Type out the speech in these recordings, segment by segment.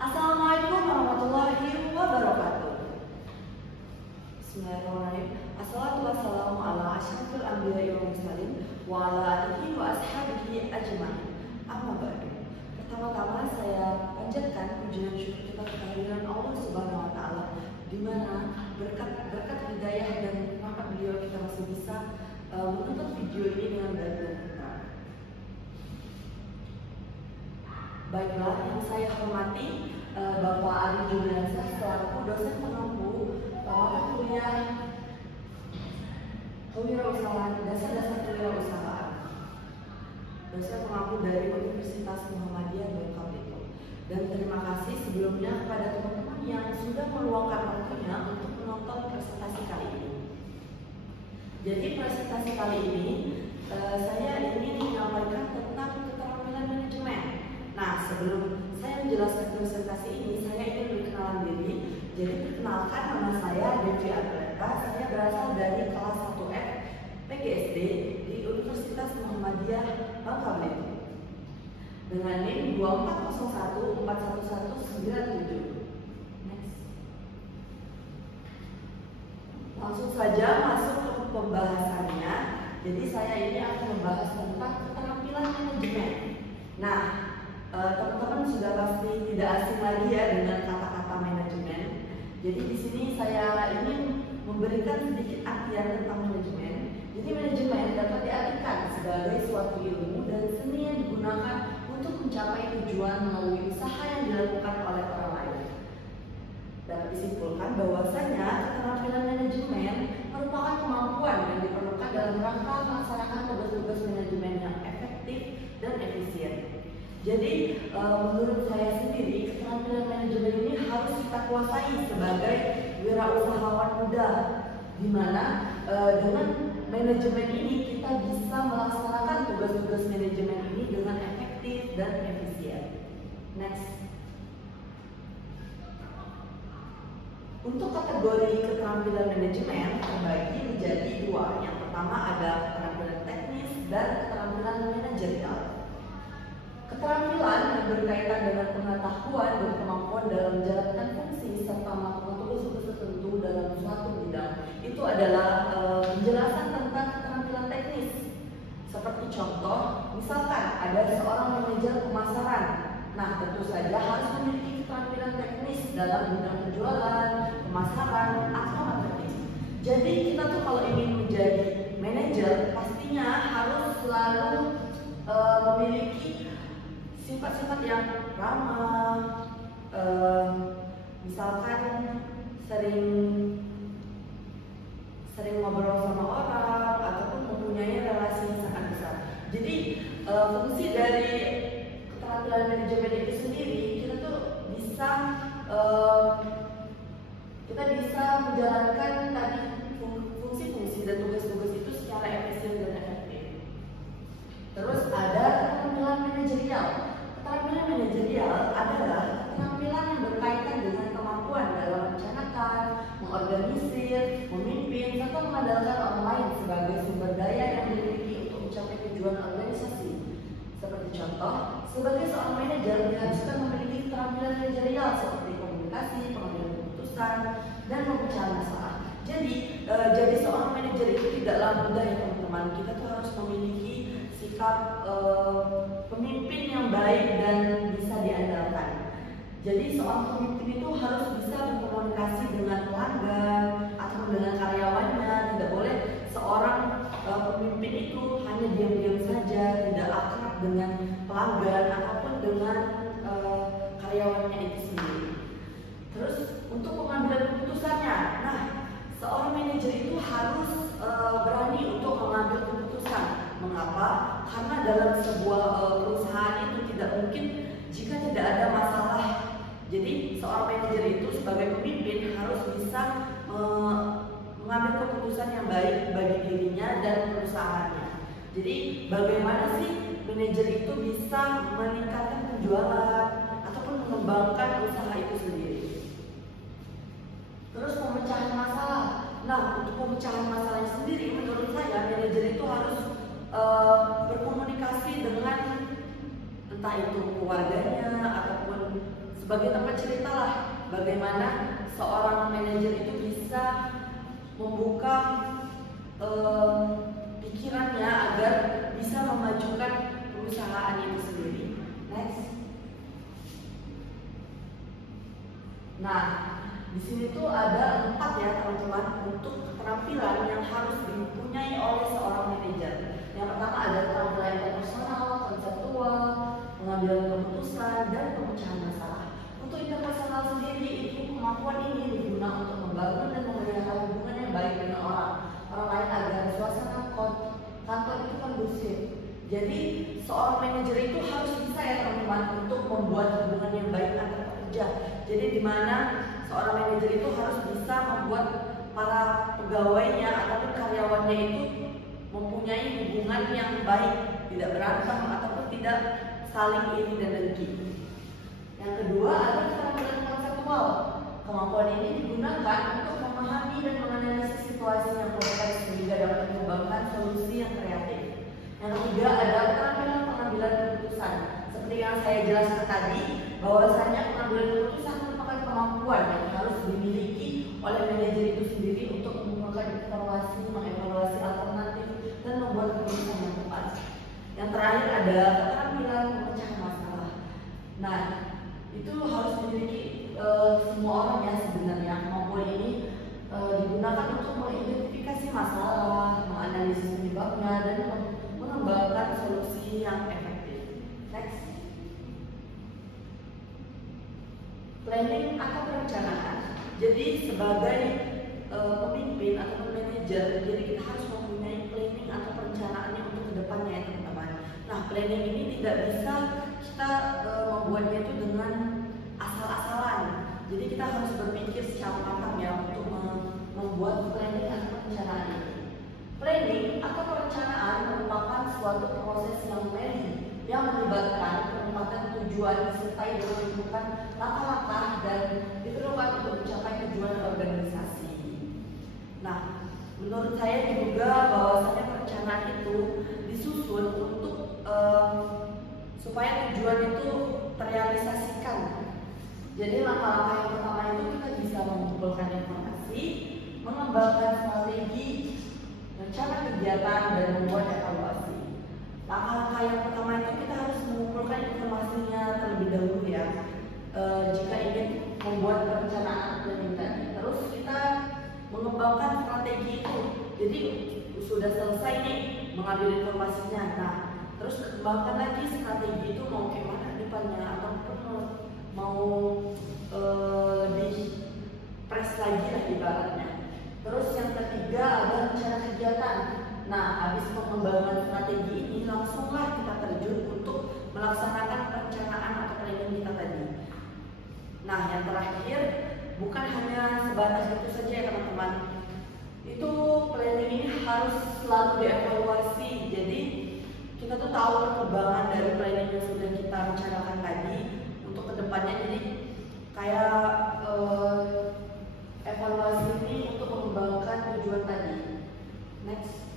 Assalamualaikum warahmatullahi wabarakatuh. Bismillahirrahmanirrahim. Assalatu wassalamu ala asyrafil anbiya'i wal mursalin wa ala alihi wa ashabihi ajmain. Amma ba'du. Pertama-tama saya panjatkan puji dan syukur kita kehadiran Allah Subhanahu wa taala, di mana berkat hidayah dan rahmat beliau kita masih bisa menonton video ini dengan baik dan benar. Baiklah, yang saya hormati Bapak Ari Juliansyah selaku dosen pengampu mata kuliah kewirausahaan, dasar-dasar kewirausahaan, dosen pengampu dari Universitas Muhammadiyah Bengkulu. Dan terima kasih sebelumnya kepada teman-teman yang sudah meluangkan waktunya untuk menonton presentasi kali ini. Jadi presentasi kali ini saya ingin menyampaikan tentang keterampilan manajemen. Nah, sebelum saya menjelaskan presentasi ini, saya ingin berkenalan diri. Jadi perkenalkan, nama saya Devi Agleta. Saya berasal dari kelas 1F PGSD di Universitas Muhammadiyah Bengkulu dengan NIM 2401411197. Next. Langsung saja masuk ke pembahasannya. Jadi saya ini akan membahas tentang keterampilan manajemen. Nah, teman-teman sudah pasti tidak asing lagi ya dengan kata-kata manajemen. Jadi di sini saya ingin memberikan sedikit artian tentang manajemen. Jadi manajemen dapat diartikan sebagai suatu ilmu dan seni yang digunakan untuk mencapai tujuan melalui usaha yang dilakukan oleh orang lain. Dapat disimpulkan bahwasanya keterampilan manajemen merupakan kemampuan yang diperlukan dalam rangka melaksanakan tugas-tugas manajemen yang efektif dan efisien. Jadi menurut saya sendiri keterampilan manajemen ini harus kita kuasai sebagai wirausahawan muda, di mana dengan manajemen ini kita bisa melaksanakan tugas-tugas manajemen ini dengan efektif dan efisien. Next. Untuk kategori keterampilan manajemen terbagi menjadi dua. Yang pertama ada keterampilan teknis dan keterampilan manajerial. Keterampilan yang berkaitan dengan pengetahuan dan kemampuan dalam menjalankan fungsi serta melakukan tugas-tugas tertentu dalam suatu bidang itu adalah penjelasan tentang keterampilan teknis. Seperti contoh, misalkan ada seorang manajer pemasaran. Nah, tentu saja harus memiliki keterampilan teknis dalam bidang penjualan, pemasaran, atau marketing. Jadi kita tuh kalau ingin menjadi manajer pastinya harus selalu memiliki sifat-sifat yang ramah, misalkan sering ngobrol sama orang ataupun mempunyai relasi yang sangat besar. Jadi fungsi dari keterampilan manajemen itu sendiri kita tuh bisa menjalankan tadi fungsi-fungsi dan tugas-tugas itu secara efisien dan efektif. Terus ada keterampilan manajerial. Keterampilan manajerial adalah keterampilan yang berkaitan dengan kemampuan dalam merencanakan, mengorganisir, memimpin, serta mengandalkan orang lain sebagai sumber daya yang dimiliki untuk mencapai tujuan organisasi. Seperti contoh, sebagai seorang manajer diharuskan memiliki keterampilan manajerial seperti komunikasi, pengambilan keputusan, dan pemecahan masalah. Jadi seorang manajer itu tidaklah mudah ya teman-teman. Kita tuh harus memiliki sikap pemimpin yang baik dan bisa diandalkan. Jadi seorang pemimpin itu harus bisa berkomunikasi dengan pelanggan atau dengan karyawannya. Tidak boleh seorang pemimpin itu hanya diam-diam saja, tidak akrab dengan pelanggan ataupun dengan karyawannya itu sendiri. Terus untuk pengambilan keputusannya, nah seorang manajer itu harus berani untuk mengambil keputusan. Mengapa? Karena dalam sebuah perusahaan itu tidak mungkin jika tidak ada masalah. Jadi seorang manajer itu sebagai pemimpin harus bisa mengambil keputusan yang baik bagi dirinya dan perusahaannya. Jadi bagaimana sih manajer itu bisa meningkatkan penjualan ataupun mengembangkan usaha itu sendiri. Terus pemecahan masalah. Nah, untuk pemecahan masalahnya sendiri menurut saya manajer itu harus berkomunikasi dengan entah itu keluarganya ataupun sebagai tempat cerita lah bagaimana seorang manajer itu bisa membuka pikirannya agar bisa memajukan perusahaan itu sendiri. Next. Nah, di sini tuh ada 4 ya teman-teman untuk keterampilan yang harus dipunyai oleh seorang manajer. Yang pertama ada keterampilan interpersonal, konseptual, pengambilan keputusan, dan pemecahan masalah. Untuk interpersonal sendiri itu kemampuan ini digunakan untuk membangun dan memelihara hubungan yang baik dengan orang lain agar suasana kantor itu kondusif. Jadi seorang manajer itu harus bisa ya teman-teman untuk membuat hubungan yang baik antar pekerja. Jadi di mana seorang manajer itu harus bisa membuat para pegawainya ataupun karyawannya itu mempunyai hubungan yang baik, tidak berantem ataupun tidak saling iri dan dengki. Yang kedua ada keterampilan konseptual. Kemampuan ini digunakan untuk memahami dan menganalisis situasi yang kompleks sehingga dapat mengembangkan solusi yang kreatif. Yang ketiga ada keterampilan pengambilan keputusan. Seperti yang saya jelaskan tadi, bahwasanya pengambilan keputusan merupakan kemampuan yang harus dimiliki oleh manajer itu sendiri untuk mengumpulkan informasi, mengevaluasi alternatif, dan membuat keputusan yang tepat. Yang terakhir ada keterampilan memecah masalah. Nah, itu harus dimiliki semua orang ya sebenarnya. Kemampuan ini digunakan untuk mengidentifikasi masalah, menganalisis penyebabnya, dan mengembangkan solusi yang efektif. Next. Planning atau perencanaan. Jadi sebagai pemimpin atau manajer, jadi kita harus mempunyai planning atau perencanaannya untuk kedepannya ya teman-teman. Nah, planning ini tidak bisa kita membuatnya itu dengan asal-asalan. Jadi kita harus berpikir secara matang ya untuk membuat planning atau perencanaan ini. Planning atau perencanaan merupakan suatu proses yang melibatkan penempatan tujuan disertai dengan menentukan langkah-langkah dan diperlukan untuk mencapai tujuan organisasi. Nah, menurut saya juga bahwasanya perencanaan itu disusun untuk supaya tujuan itu terrealisasikan. Jadi langkah-langkah yang pertama itu kita bisa mengumpulkan informasi, mengembangkan strategi, rencana kegiatan, dan membuat evaluasi. Langkah-langkah yang pertama itu kita harus mengumpulkan informasinya terlebih dahulu ya. Jika ingin membuat perencanaan planning tadi, terus kita mengembangkan strategi itu. Jadi sudah selesai nih mengambil informasinya. Nah, terus kembangkan lagi strategi itu mau gimana depannya ataupun mau lebih press lagi lah ibaratnya. Terus yang ketiga ada rencana kegiatan. Nah, habis pengembangan strategi ini langsunglah kita terjun untuk melaksanakan perencanaan atau planning kita tadi. Nah, yang terakhir bukan hanya sebatas itu saja ya teman-teman. Itu planning ini harus selalu dievaluasi. Jadi kita tuh tahu perkembangan dari planning yang sudah kita rencanakan tadi untuk kedepannya. Jadi kayak evaluasi ini untuk mengembangkan tujuan tadi. Next.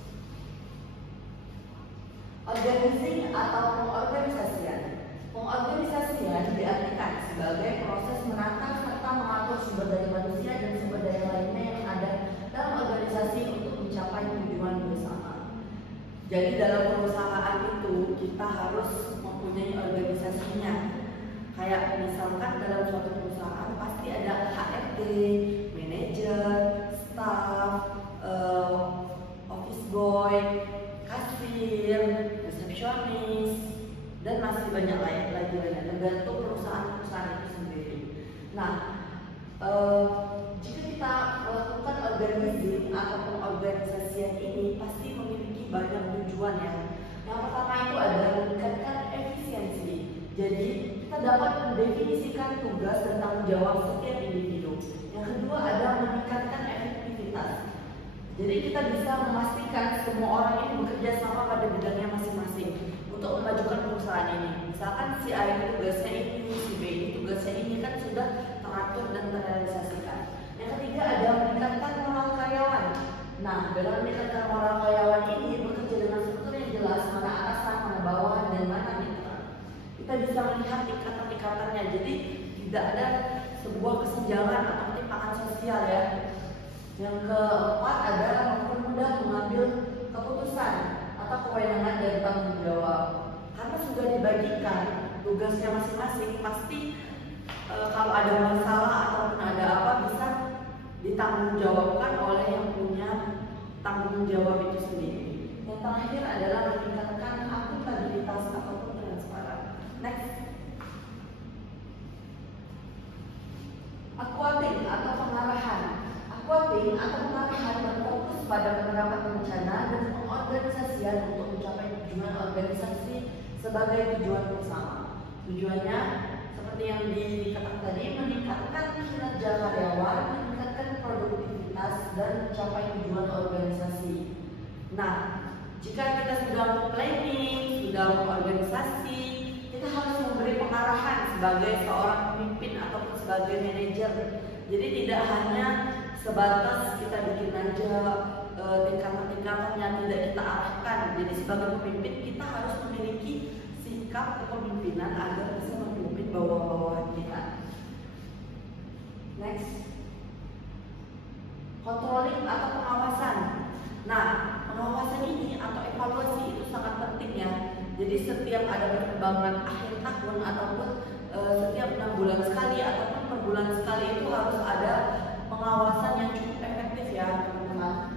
Organizing atau pengorganisasian. Pengorganisasian diartikan sebagai proses menata serta mengatur sumber daya manusia dan sumber daya lainnya yang ada dalam organisasi untuk mencapai tujuan bersama. Jadi dalam perusahaan itu kita harus mempunyai organisasinya. Kayak misalkan dalam suatu perusahaan pasti ada HRD, manajer, staff, office boy, kasir, resepsionis, dan masih banyak lagi tergantung perusahaan itu sendiri. Nah, jika kita melakukan organizing atau pengorganisasian ini pasti memiliki banyak tujuan ya. Yang pertama itu adalah meningkatkan efisiensi. Jadi kita dapat mendefinisikan tugas dan tanggung jawab setiap individu. Yang kedua adalah meningkatkan efektivitas. Jadi kita bisa memastikan semua orang ini bekerja sama pada bidangnya masing-masing untuk memajukan perusahaan ini. Misalkan si A ini tugasnya ini, si B ini tugasnya ini kan sudah teratur dan terrealisasikan. Yang ketiga ada meningkatkan moral karyawan. Nah, dalam meningkatkan moral karyawan ini bekerja dengan struktur yang jelas, mana atasan, mana bawahan, dan mana mitra. Kita bisa melihat tingkatan-tingkatannya. Jadi tidak ada sebuah kesenjangan atau ketimpangan sosial ya. Yang keempat adalah mempermudah mengambil keputusan atau kewenangan dari tanggung jawab. Karena sudah dibagikan tugasnya masing-masing, pasti kalau ada masalah ataupun ada apa bisa ditanggungjawabkan oleh yang punya tanggung jawab itu sendiri. Yang terakhir adalah meningkatkan akuntabilitas ataupun transparan. Next. Aquating atau pengarahan. Aquating atau pengarahan berfokus pada penerapan rencana dan pengorganisasian untuk mencapai tujuan organisasi sebagai tujuan bersama. Tujuannya seperti yang dikatakan tadi, meningkatkan kinerja karyawan, meningkatkan produktivitas dan mencapai tujuan organisasi. Nah, jika kita sudah planning, sudah mengorganisasi, kita harus memberi pengarahan sebagai seorang pemimpin ataupun sebagai manajer. Jadi tidak hanya sebatas kita bikin aja tingkatan-tingkatannya, tidak kita arahkan. Jadi sebagai pemimpin kita harus memiliki sikap kepemimpinan agar bisa memimpin bawah-bawahan kita. Next. Controlling atau pengawasan. Nah, pengawasan ini atau evaluasi itu sangat penting ya. Jadi setiap ada perkembangan akhir tahun ataupun setiap 6 bulan sekali ataupun per bulan sekali itu harus ada pengawasan yang cukup efektif ya teman-teman.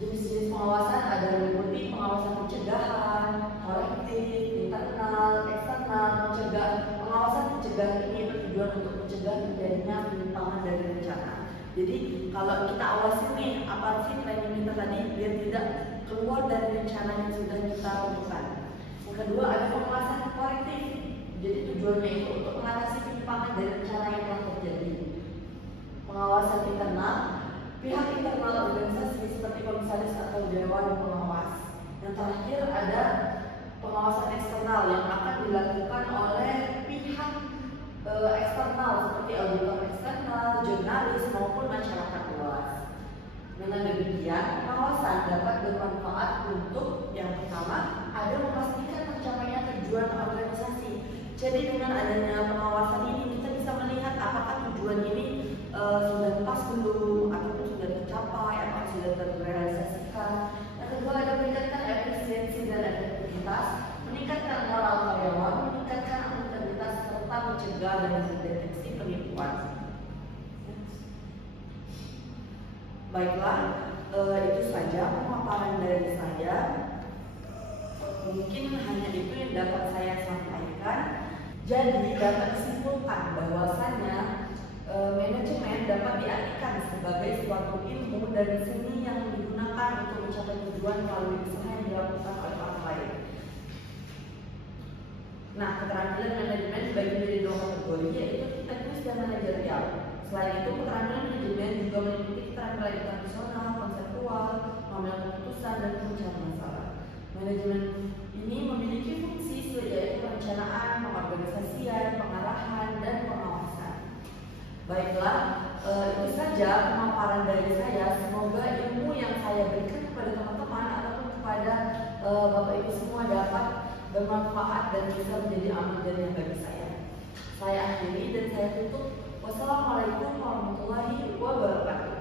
Jenis-jenis pengawasan ada meliputi pengawasan pencegahan, korektif, internal, eksternal, mencegah. Pengawasan pencegahan ini bertujuan untuk mencegah terjadinya penyimpangan dari rencana. Jadi kalau kita awasi nih apa sih planning kita tadi biar tidak keluar dari rencana yang sudah kita tentukan. Yang kedua ada pengawasan korektif. Jadi tujuannya itu untuk mengatasi penyimpangan dari rencana yang telah terjadi. Pengawasan internal, pihak internal organisasi seperti komisaris atau dewan pengawas. Yang terakhir ada pengawasan eksternal yang akan dilakukan oleh pihak eksternal seperti auditor eksternal, jurnalis maupun masyarakat luas. Dengan demikian, pengawasan dapat bermanfaat untuk yang pertama ada memastikan tercapainya tujuan organisasi. Jadi dengan adanya pengawasan ini kita bisa melihat apakah tujuan ini sudah pas belum ataupun sudah tercapai, apakah sudah terrealisasikan. Yang kedua ada meningkatkan efisiensi dan efektivitas, meningkatkan moral karyawan, meningkatkan akuntabilitas serta mencegah dan mendeteksi penipuan. Baiklah, itu saja pemaparan dari saya. Mungkin hanya itu yang dapat saya sampaikan. Jadi dapat disimpulkan bahwasannya manajemen dapat diartikan sebagai suatu ilmu dan seni yang digunakan untuk mencapai tujuan melalui usaha yang dilakukan oleh orang lain. Nah, keterampilan manajemen dibagi menjadi 2 kategori, yaitu teknis dan manajerial. Selain itu, keterampilan manajemen juga meliputi keterampilan internasional, konseptual, mengambil keputusan, dan perencanaan masalah. Manajemen ini memiliki fungsi yaitu perencanaan, pengorganisasian, pengarahan, dan pengawasan. Baiklah, itu saja pemaparan dari saya. Semoga ilmu yang saya berikan kepada teman-teman ataupun kepada Bapak Ibu semua dapat bermanfaat dan bisa menjadi amal jariah bagi saya. Saya akhiri dan saya tutup. Wassalamualaikum warahmatullahi wabarakatuh.